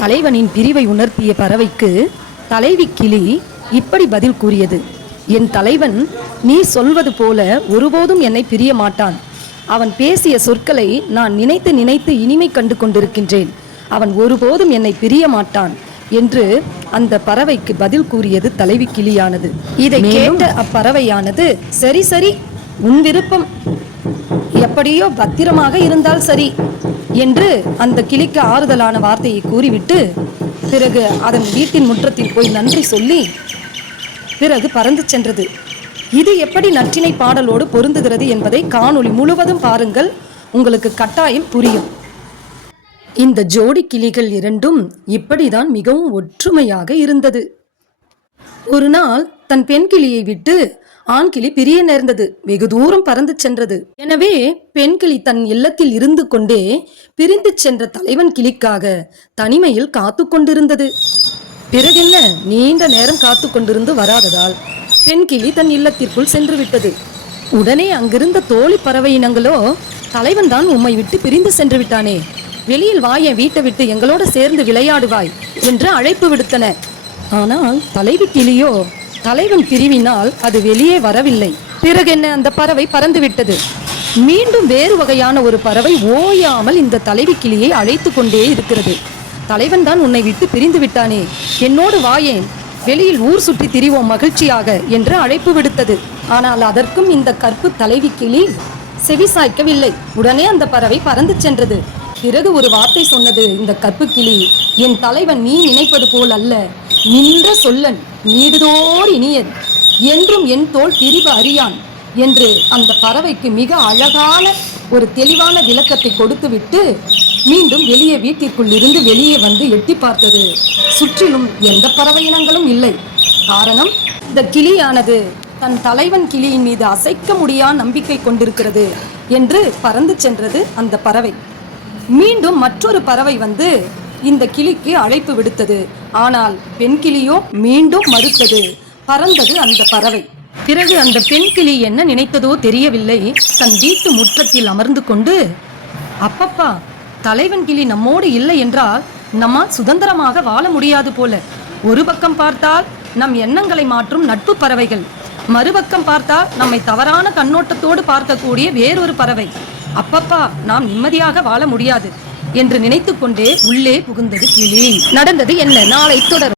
தலைவனின் பிரிவை உணர்த்திய பறவைக்கு தலைவி கிளி இப்படி பதில் கூறியது. என் தலைவன் நீ சொல்வது போல ஒருபோதும் என்னை பிரிய மாட்டான். அவன் பேசிய சொற்களை நான் நினைத்து நினைத்து இனிமை கண்டு கொண்டிருக்கின்றேன். அவன் ஒருபோதும் என்னை பிரிய மாட்டான் என்று அந்த பறவைக்கு பதில் கூறியது தலைவி கிளியானது. இதை கேட்ட அப்பறவையானது, சரி சரி, உன் விருப்பம், எப்படியோ பத்திரமாக இருந்தால் சரி என்று அந்த கிளிக்கு ஆறுதலான வார்த்தையை கூறிவிட்டு பிறகு அதன் வீட்டின் முற்றத்தில் போய் நன்றி சொல்லி பிறகு பறந்து சென்றது. இது எப்படி நற்றிணை பாடலோடு பொருந்துகிறது என்பதை காணொளி முழுவதும் பாருங்கள், உங்களுக்கு கட்டாயம் புரியும். இந்த ஜோடி கிளிகள் இரண்டும் இப்படிதான் மிகவும் ஒற்றுமையாக இருந்தது. ஒரு நாள் தன் பெண் கிளியை விட்டு ஆண் கிளி பிரிய நேர்ந்தது. வெகு தூரம் பறந்து சென்றது. எனவே பெண் கிளி தன் இல்லத்தில் இருந்து கொண்டே பிரிந்து சென்ற தலைவன் கிளிக்காக தனிமையில் காத்து கொண்டிருந்தது. பிறகென்ன, நீண்ட நேரம் காத்து கொண்டிருந்து வராததால் பெண் கிளி தன் இல்லத்திற்குள் சென்று விட்டது. உடனே அங்கிருந்த தோழி பறவை இனங்களோ, தலைவன் தான் உம்மை விட்டு பிரிந்து சென்று விட்டானே, வெளியில் வா, என் வீட்டை விட்டு எங்களோடு சேர்ந்து விளையாடுவாய் என்று அழைப்பு விடுத்தன. ஆனால் தலைவி கிளியோ தலைவன் பிரிவினால் அது வெளியே வரவில்லை. பிறகென்ன, அந்த பறவை பறந்து விட்டது. மீண்டும் வேறு வகையான ஒரு பறவை ஓயாமல் இந்த தலைவி கிளியை அழைத்து கொண்டே இருக்கிறது. தலைவன் தான் உன்னை விட்டு பிரிந்து விட்டானே, என்னோடு வாயேன், வெளியில் ஊர் சுற்றி திரிவோம் மகிழ்ச்சியாக என்று அழைப்பு விடுத்தது. ஆனால் அதற்கும் இந்த கற்பு தலைவி கிளி செவிசாய்க்கவில்லை. உடனே அந்த பறவை பறந்து சென்றது. பிறகு ஒரு வார்த்தை சொன்னது இந்த கற்பு கிளி, என் தலைவன் நீ நினைப்பது போல் அல்ல, நின்ற சொல்லன், நீடுதோர் இனியன், என்றும் என் தோள் பிரிவு அறியான் என்று அந்த பறவைக்கு மிக அழகான ஒரு தெளிவான விளக்கத்தை கொடுத்துவிட்டு மீண்டும் வெளியே வீட்டிற்குள் இருந்து வெளியே வந்து எட்டி பார்த்தது. சுற்றிலும் எந்த பறவை இனங்களும் இல்லை. காரணம், இந்த கிளியானது தன் தலைவன் கிளியின் மீது அசைக்க முடியாத நம்பிக்கை கொண்டிருக்கிறது என்று பறந்து சென்றது அந்த பறவை. மீண்டும் மற்றொரு பறவை வந்து இந்த கிளிக்கு அழைப்பு விடுத்தது. ஆனால் பெண் கிளியோ மீண்டும் மறுத்தது. பறந்தது அந்த பறவை. பிறகு அந்த பெண் கிளி என்ன நினைத்ததோ தெரியவில்லை, தன் வீட்டு முற்றத்தில் அமர்ந்து கொண்டு, அப்பப்பா, தலைவன் கிளி நம்மோடு இல்லை என்றால் நம்மால் சுதந்திரமாக வாழ முடியாது போல. ஒரு பக்கம் பார்த்தால் நம் எண்ணங்களை மாற்றும் நட்பு பறவைகள், மறுபக்கம் பார்த்தால் நம்மை தவறான கண்ணோட்டத்தோடு பார்க்கக்கூடிய வேறொரு பறவை. அப்பப்பா, நாம் நிம்மதியாக வாழ முடியாது என்று நினைத்து கொண்டே உள்ளே புகுந்தது கிளி. நடந்தது என்ன? நாளை தொடரும்.